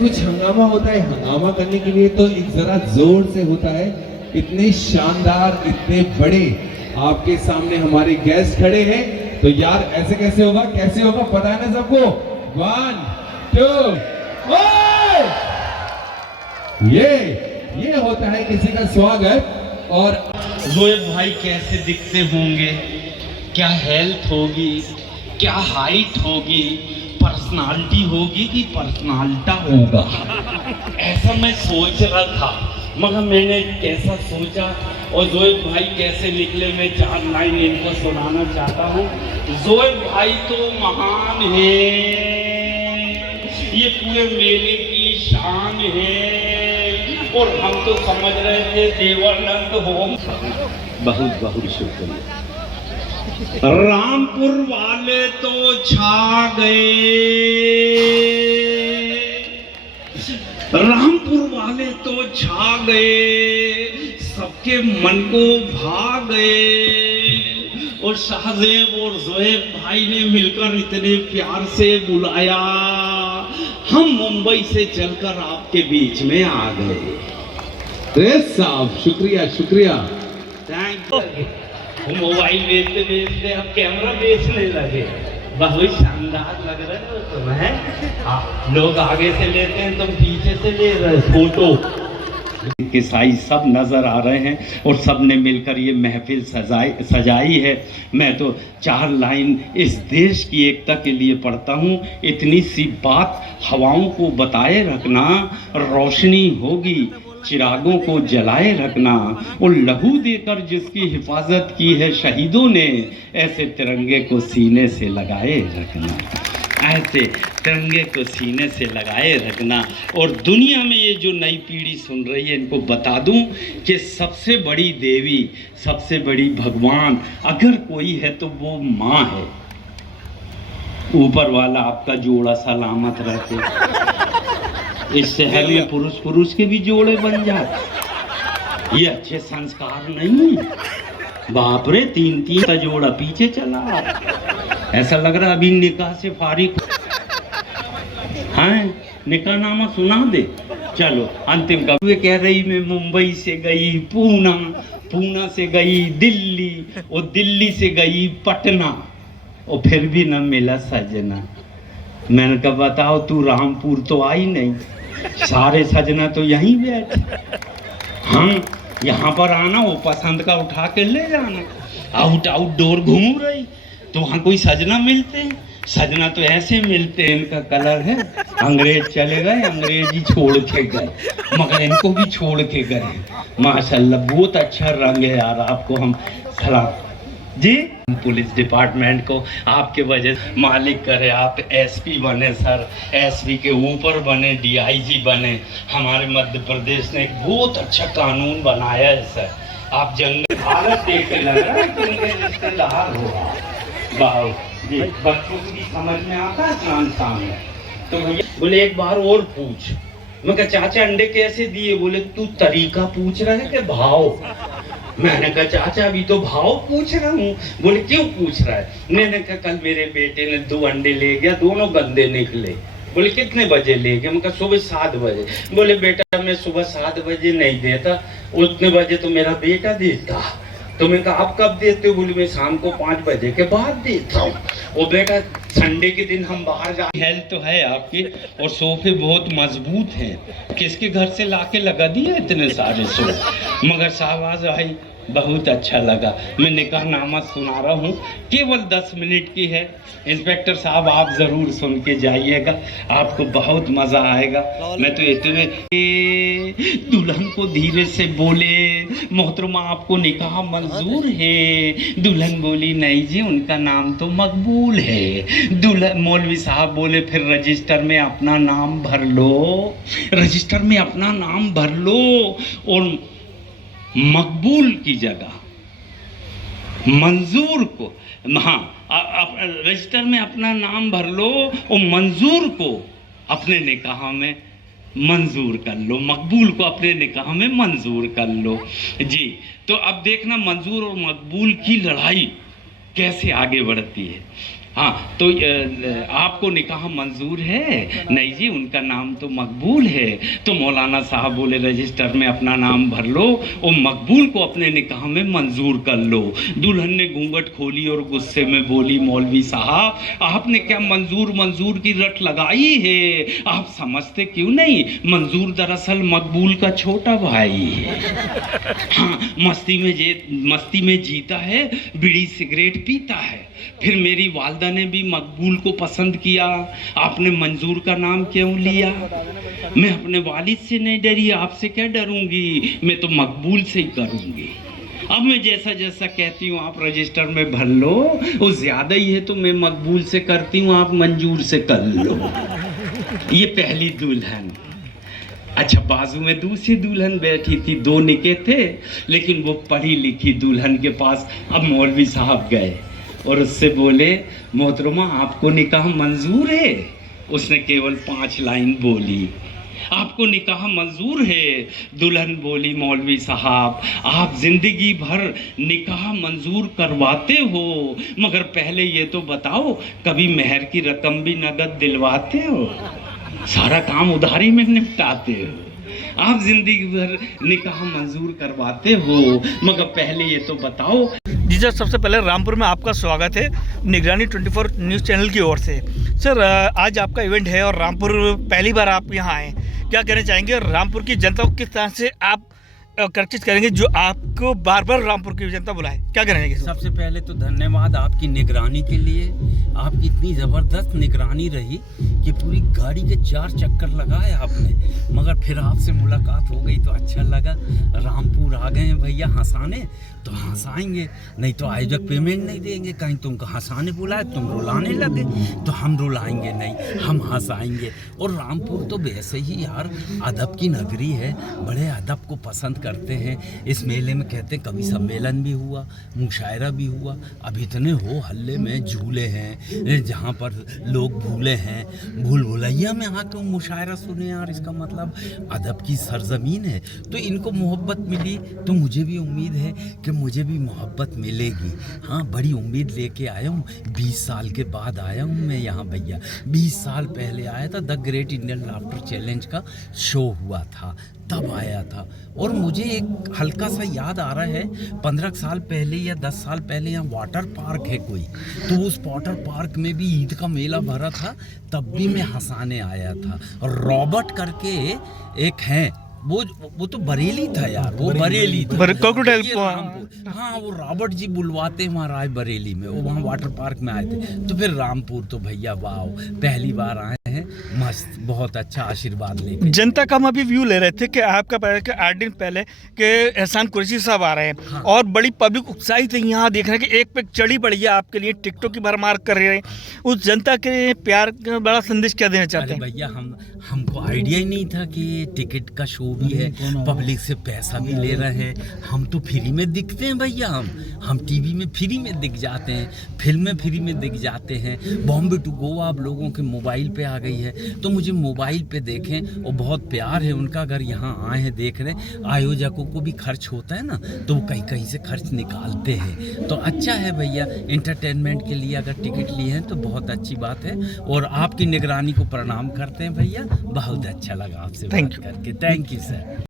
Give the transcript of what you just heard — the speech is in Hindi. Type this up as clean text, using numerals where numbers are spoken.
कुछ हंगामा होता है, हंगामा करने के लिए तो एक जरा जोर से होता है। इतने शानदार, इतने बड़े आपके सामने हमारे गेस्ट खड़े हैं, तो यार ऐसे कैसे होगा, कैसे होगा पता है ना सबको। 1 2 ये होता है किसी का स्वागत। और जोएब भाई कैसे दिखते होंगे, क्या हेल्थ होगी, क्या हाइट होगी, पर्सनालिटी होगी कि पर्सनालिटा होगा, ऐसा मैं सोच रहा था। मगर मैंने कैसा सोचा और जोएब भाई कैसे निकले, मैं 4 लाइन इनको सुनाना चाहता हूँ। जोएब भाई तो महान है, ये पूरे मेले की शान है, और हम तो समझ रहे थे देवानंद हो। बहुत बहुत शुक्रिया। रामपुर वाले तो छा गए, रामपुर वाले तो छा गए, सबके मन को भा गए, और शाहजेब और जोएब भाई ने मिलकर इतने प्यार से बुलाया, हम मुंबई से चलकर आपके बीच में आ गए। साहब शुक्रिया शुक्रिया, थैंक यू। मोबाइल बेचते बेचते अब कैमरा बेचने लगे, बहुत शानदार लग रहे हो तुम, है लोग आगे से लेते हैं, तुम पीछे से ले रहे फोटो। किसाई सब नज़र आ रहे हैं और सब ने मिलकर ये महफिल सजाई है। मैं तो 4 लाइन इस देश की एकता के लिए पढ़ता हूँ। इतनी सी बात, हवाओं को बताए रखना, रोशनी होगी, चिरागों को जलाए रखना, और लहू देकर जिसकी हिफाजत की है शहीदों ने, ऐसे तिरंगे को सीने से लगाए रखना, ऐसे तिरंगे को सीने से लगाए रखना। और दुनिया में ये जो नई पीढ़ी सुन रही है, इनको बता दूं कि सबसे बड़ी देवी, सबसे बड़ी भगवान अगर कोई है तो वो माँ है। ऊपर वाला आपका जोड़ा सलामत रखे। इस शहर में पुरुष पुरुष के भी जोड़े बन जाते, ये अच्छे संस्कार नहीं। बाप रे, 3-3 का जोड़ा पीछे चला, ऐसा लग रहा अभी निकाह से फारिग हैं, निकाह नामा सुना दे। चलो अंतिम का वे कह रही, मैं मुंबई से गई पूना, पूना से गई दिल्ली, और दिल्ली से गई पटना, और फिर भी न मिला सजना। मैंने कहा बताओ, तू रामपुर तो आई नहीं, सारे सजना तो यहीं बैठे, हम यहाँ पर आना, वो पसंद का उठा के ले जाना। आउटडोर घूम रही तो वहाँ कोई सजना मिलते हैं? सजना तो ऐसे मिलते हैं, इनका कलर है, अंग्रेज चले गए, अंग्रेजी छोड़ के गए, मगर इनको भी छोड़ के गए। माशाल्लाह बहुत अच्छा रंग है यार, आपको हम सलाम जी। पुलिस डिपार्टमेंट को आपके वजह से मालिक करे, आप एसपी बने सर, एसपी के ऊपर बने, डीआईजी बने। हमारे मध्य प्रदेश ने एक बहुत अच्छा कानून बनाया है सर। आप जंगल भारत देख के लग रहा है कि उनके रिश्तेदार हो वाह जी। बच्चों को भी समझ में आता है चांद सामने। तो भैया बोले एक बार और पूछ। मैं कहा चाचा अंडे कैसे दिए? बोले तू तरीका पूछ रहा है कि भाव? मैंने कहा चाचा अभी तो भाव पूछ रहा हूँ। बोले क्यों पूछ रहा है? मैंने कहा कल मेरे बेटे ने 2 अंडे ले गया, दोनों गंदे निकले। बोले कितने बजे ले गया? मैं कहा सुबह 7 बजे। बोले बेटा मैं सुबह 7 बजे नहीं देता, उतने बजे तो मेरा बेटा देता। तो मैं कहा आप कब देते हो? बोले मैं शाम को 5 बजे के बाद देता हूँ। वो बेटा संडे के दिन हम बाहर जा। हेल्थ तो है आपकी, और सोफे बहुत मजबूत हैं। किसके घर से लाके लगा दिए इतने सारे सोफे? मगर शाहबाज भाई बहुत अच्छा लगा। मैं निकाहनामा सुना रहा हूँ, केवल 10 मिनट की है। इंस्पेक्टर साहब आप ज़रूर सुन के जाइएगा, आपको बहुत मज़ा आएगा। मैं तो इतने दुल्हन को धीरे से बोले, मोहतरमा आपको निकाह मंजूर है? दुल्हन बोली नहीं जी, उनका नाम तो मकबूल है। दुल्हन मौलवी साहब बोले फिर रजिस्टर में अपना नाम भर लो, रजिस्टर में अपना नाम भर लो, और मकबूल की जगह मंजूर को, हाँ रजिस्टर में अपना नाम भर लो और मंजूर को अपने निकाह में मंजूर कर लो, मकबूल को अपने निकाह में मंजूर कर लो जी। तो अब देखना मंजूर और मकबूल की लड़ाई कैसे आगे बढ़ती है। हाँ, तो आपको निकाह मंजूर है? नहीं जी, उनका नाम तो मकबूल है। तो मौलाना साहब बोले रजिस्टर में अपना नाम भर लो और मकबूल को अपने निकाह में मंजूर कर लो। दुल्हन ने घूंघट खोली और गुस्से में बोली, मौलवी साहब आपने क्या मंजूर मंजूर की रट लगाई है? आप समझते क्यों नहीं, मंजूर दरअसल मकबूल का छोटा भाई है। हाँ, मस्ती में जीता है, बीड़ी सिगरेट पीता है। फिर मेरी वालदा ने भी मकबूल को पसंद किया, आपने मंजूर का नाम क्यों लिया? मैं अपने वालिद से नहीं डरी, आपसे क्या डरूंगी, मैं तो मकबूल से ही करूंगी। अब मैं जैसा जैसा कहती हूँ आप रजिस्टर में भर लो, वो ज्यादा ही है तो मैं मकबूल से करती हूँ, आप मंजूर से कर लो। ये पहली दुल्हन। अच्छा, बाजू में दूसरी दुल्हन बैठी थी, 2 निके थे, लेकिन वो पढ़ी लिखी दुल्हन के पास अब मौलवी साहब गए और उससे बोले, मोहतरमा आपको निकाह मंजूर है? उसने केवल 5 लाइन बोली, आपको निकाह मंजूर है? दुल्हन बोली, मौलवी साहब आप जिंदगी भर निकाह मंजूर करवाते हो, मगर पहले ये तो बताओ कभी मेहर की रकम भी नगद दिलवाते हो? सारा काम उधारी में निपटाते हो। आप जिंदगी भर निकाह मंजूर करवाते हो, मगर पहले ये तो बताओ। जी सर, सबसे पहले रामपुर में आपका स्वागत है निगरानी 24 न्यूज़ चैनल की ओर से। सर, आज आपका इवेंट है और रामपुर पहली बार आप यहाँ आए, क्या कहना चाहेंगे? रामपुर की जनता को किस तरह से आप आकर्षित करेंगे जो आपको बार बार रामपुर की जनता बुलाए, क्या कहना चाहेंगे? सबसे पहले तो धन्यवाद आपकी निगरानी के लिए। आपकी इतनी ज़बरदस्त निगरानी रही कि पूरी गाड़ी के 4 चक्कर लगाए आपने, मगर फिर आपसे मुलाकात हो गई तो अच्छा लगा। रामपुर आ गए हैं भैया हंसाने, तो हंसाएंगे, नहीं तो आयोजक पेमेंट नहीं देंगे। कहीं तुमको हंसाने बुलाए, तुम रुलाने लगे, तो हम रुलाएंगे नहीं, हम हंसाएंगे। और रामपुर तो वैसे ही यार अदब की नगरी है, बड़े अदब को पसंद करते हैं। इस मेले में कहते हैं कभी सम्मेलन भी हुआ, मुशायरा भी हुआ, अब इतने हो हल्ले में झूले हैं जहाँ पर लोग भूले हैं। भूल भुलैया में आके मुशायरा सुने यार, इसका मतलब अदब की सरजमीन है। तो इनको मोहब्बत मिली तो मुझे भी उम्मीद है कि मुझे भी मोहब्बत मिलेगी। हाँ, बड़ी उम्मीद लेके आया हूँ, 20 साल के बाद आया हूँ मैं यहाँ भैया। 20 साल पहले आया था, the great Indian laughter challenge का शो हुआ था, तब आया था। और मुझे एक हल्का सा याद आ रहा है, 15 साल पहले या 10 साल पहले यहाँ वाटर पार्क है कोई, तो उस वाटर पार्क में भी ईद का मेला भरा था, तब भी मैं हंसाने आया था। रॉबर्ट करके एक हैं, वो तो बरेली था यार, वो बरेली था। हाँ, वो रॉबर्ट जी बुलवाते हैं वहाँ राय बरेली में, वो वहाँ वाटर पार्क में आए थे। तो फिर रामपुर तो भैया वाह, पहली बार आए हैं, मस्त, बहुत अच्छा आशीर्वाद लेके। जनता का हम अभी व्यू ले रहे थे कि आपका पहले के 8 दिन पहले के एहसान कुरैशी साहब आ रहे हैं। हाँ। और बड़ी पब्लिक उत्साहित है यहाँ देखने की, एक पे चढ़ी पड़ी है आपके लिए, टिकटों की भरमार कर रहे हैं। उस जनता के प्यार का बड़ा संदेश क्या देना चाहते हैं? भैया हमको आइडिया ही नहीं था कि टिकट का शो भी है, पब्लिक से पैसा भी ले रहे हैं। हम तो फ्री में दिखते हैं भैया, हम टीवी में फ्री में दिख जाते हैं, फिल्में फ्री में दिख जाते हैं। बॉम्बे टू गोवा आप लोगों के मोबाइल पे आ गई है, तो मुझे मोबाइल पे देखें और बहुत प्यार है उनका। अगर यहाँ आए हैं देख रहे, आयोजकों को भी खर्च होता है ना, तो वो कहीं कहीं से खर्च निकालते हैं, तो अच्छा है भैया। एंटरटेनमेंट के लिए अगर टिकट लिए हैं तो बहुत अच्छी बात है, और आपकी निगरानी को प्रणाम करते हैं भैया। बहुत अच्छा लगा आपसे बात करके, थैंक यू सर।